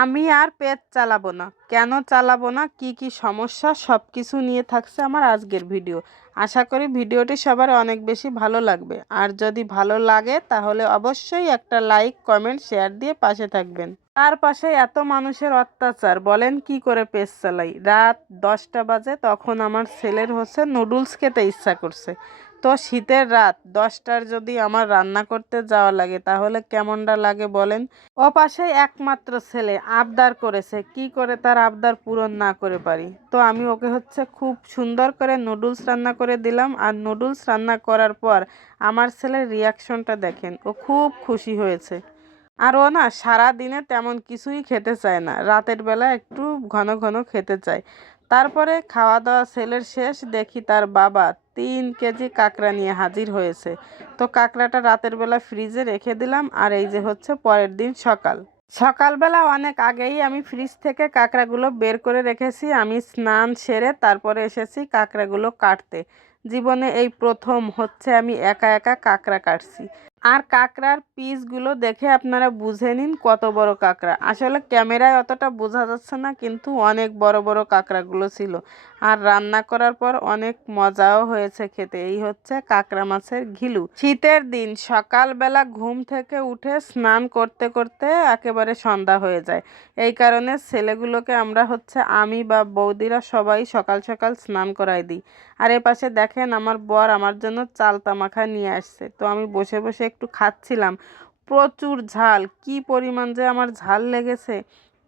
আমি আর পেজ চালাবো না। কেন চালাবো না? কি কি সমস্যা? সব কিছু নিয়ে থাকছে আমার আজকের ভিডিও। আশা করি ভিডিওটি সবার অনেক বেশি ভালো লাগবে। আর যদি ভালো লাগে, তাহলে অবশ্যই একটা লাইক, কমেন্ট, শেয়ার দিয়ে পাশে থাকবেন। তার পাশে এত মানুষের অত্যাচার, বলেন কি করে পেজ চালাই? রাত দশটা বাজে, তখন আমার ছেলের হচ্ছে নুডলস খেতে ইচ্ছা করছে। তো শীতের রাত, দশটার যদি আমার রান্না করতে যাওয়া লাগে, তাহলে কেমনটা লাগে বলেন? ও পাশে একমাত্র ছেলে আবদার করেছে, কি করে তার আবদার পূরণ না করে পারি? তো আমি ওকে হচ্ছে খুব সুন্দর করে নুডলস রান্না করে দিলাম, আর নুডলস রান্না করার পর আমার ছেলের রিয়াকশনটা দেখেন, ও খুব খুশি হয়েছে। আর ও না সারা দিনে তেমন কিছুই খেতে চায় না, রাতের বেলা একটু ঘন ঘন খেতে চায়। তারপরে খাওয়া দাওয়া ছেলের শেষ, দেখি তার বাবা তিন কেজি কাঁকড়া নিয়ে হাজির হয়েছে। তো কাঁকড়াটা রাতের বেলা ফ্রিজে রেখে দিলাম, আর এই যে হচ্ছে পরের দিন সকাল। সকালবেলা অনেক আগেই আমি ফ্রিজ থেকে কাঁকড়াগুলো বের করে রেখেছি। আমি স্নান সেরে তারপরে এসেছি কাঁকড়াগুলো কাটতে। জীবনে এই প্রথম হচ্ছে আমি একা একা কাঁকড়া কাটছি। আর কাঁকড়ার পিসগুলো দেখে আপনারা বুঝে নিন কত বড় কাঁকড়া। আসলে ক্যামেরায় অতটা বোঝা যাচ্ছে না, কিন্তু অনেক বড় বড় কাঁকড়াগুলো ছিল। আর রান্না করার পর অনেক মজাও হয়েছে খেতে। এই হচ্ছে কাঁকড়া মাছের ঘিলু। শীতের দিন সকালবেলা ঘুম থেকে উঠে স্নান করতে করতে একেবারে সন্ধ্যা হয়ে যায়। এই কারণে ছেলেগুলোকে আমরা হচ্ছে আমি বা বৌদিরা সবাই সকাল সকাল স্নান করাই দিই। আর এ পাশে দেখেন আমার বর আমার জন্য চালতা মাখা নিয়ে আসছে। তো আমি বসে বসে একটু খাচ্ছিলাম। প্রচুর ঝাল, কি পরিমাণ যে আমার ঝাল লেগেছে।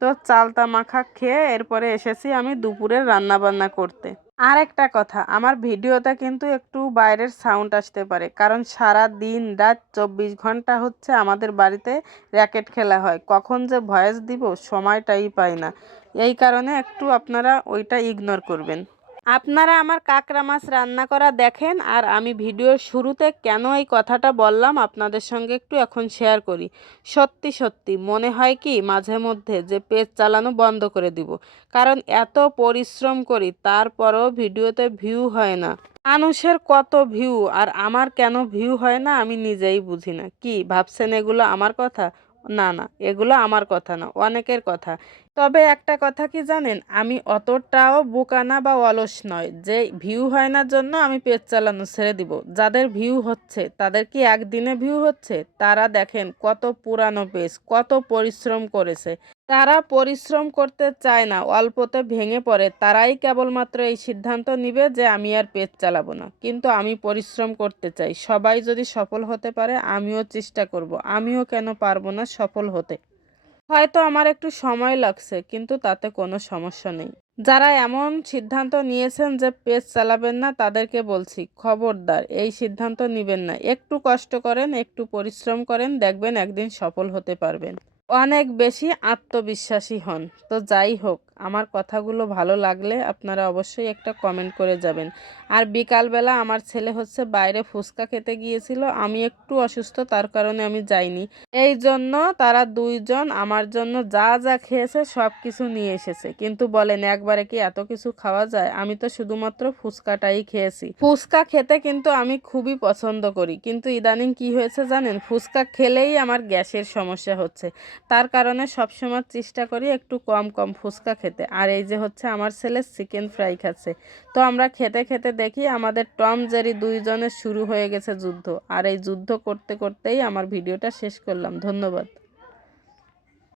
তো চালতা মাখা খেয়ে এরপরে এসেছি আমি দুপুরের রান্না বান্না করতে। আর একটা কথা, আমার ভিডিওতে কিন্তু একটু বাইরের সাউন্ড আসতে পারে, কারণ সারা দিন রাত চব্বিশ ঘণ্টা হচ্ছে আমাদের বাড়িতে র্যাকেট খেলা হয়। কখন যে ভয়েস দিব সময়টাই পাই না। এই কারণে একটু আপনারা ওইটা ইগনোর করবেন। আপনারা আমার কাঁকড়া মাছ রান্না করা দেখেন আর আমি ভিডিওর শুরুতে কেন এই কথাটা বললাম আপনাদের সঙ্গে একটু এখন শেয়ার করি। সত্যি সত্যি মনে হয় কি মাঝে মধ্যে যে পেজ চালানো বন্ধ করে দিব। কারণ এত পরিশ্রম করি তারপরও ভিডিওতে ভিউ হয় না। মানুষের কত ভিউ আর আমার কেন ভিউ হয় না আমি নিজেই বুঝি না। কি, ভাবছেন এগুলো আমার কথা? না না, এগুলো আমার কথা না, অনেকের কথা। তবে একটা কথা কি জানেন? আমি অতটাও বোকানা বা অলস নয় যে ভিউ হয় না জন্য আমি পেজ চালানো ছেড়ে দিব। যাদের ভিউ হচ্ছে, তাদের কি একদিনে ভিউ হচ্ছে? তারা দেখেন কত পুরানো পেজ কত পরিশ্রম করেছে। তারা পরিশ্রম করতে চায় না, অল্পতে ভেঙে পড়ে। তারাই কেবলমাত্র এই সিদ্ধান্ত নিবে যে আমি আর পেজ চালাবো না। কিন্তু আমি পরিশ্রম করতে চাই। সবাই যদি সফল হতে পারে, আমিও চেষ্টা করব। আমিও কেন পারব না সফল হতে? হয়তো আমার একটু সময় লাগছে, কিন্তু তাতে কোনো সমস্যা নেই। যারা এমন সিদ্ধান্ত নিয়েছেন যে পেজ চালাবেন না, তাদেরকে বলছি, খবরদার, এই সিদ্ধান্ত নেবেন না। একটু কষ্ট করেন, একটু পরিশ্রম করেন, দেখবেন একদিন সফল হতে পারবেন। অনেক বেশি আত্মবিশ্বাসী হন। তো যাই হোক আমার কথাগুলো ভালো লাগলে আপনারা অবশ্যই একটা কমেন্ট করে যাবেন। আর বিকালবেলা আমার ছেলে হচ্ছে বাইরে ফুচকা খেতে গিয়েছিল, আমি একটু অসুস্থ, তার কারণে আমি যাইনি। এই জন্য তারা দুইজন আমার জন্য যা যা খেয়েছে সব কিছু নিয়ে এসেছে। কিন্তু বলেন, একবারে কি এত কিছু খাওয়া যায়? আমি তো শুধুমাত্র ফুচকাটাই খেয়েছি। ফুচকা খেতে কিন্তু আমি খুবই পছন্দ করি। কিন্তু ইদানিং কি হয়েছে জানেন? ফুচকা খেলেই আমার গ্যাসের সমস্যা হচ্ছে। তার কারণে সবসময় চেষ্টা করি একটু কম কম ফুচকা খেতে। আর এই যে হচ্ছে আমার ছেলে চিকেন ফ্রাই খাচ্ছে। তো আমরা খেতে খেতে দেখি আমাদের টম জেরি দুইজনের শুরু হয়ে গেছে যুদ্ধ। আর এই যুদ্ধ করতে করতেই আমার ভিডিওটা শেষ করলাম। ধন্যবাদ।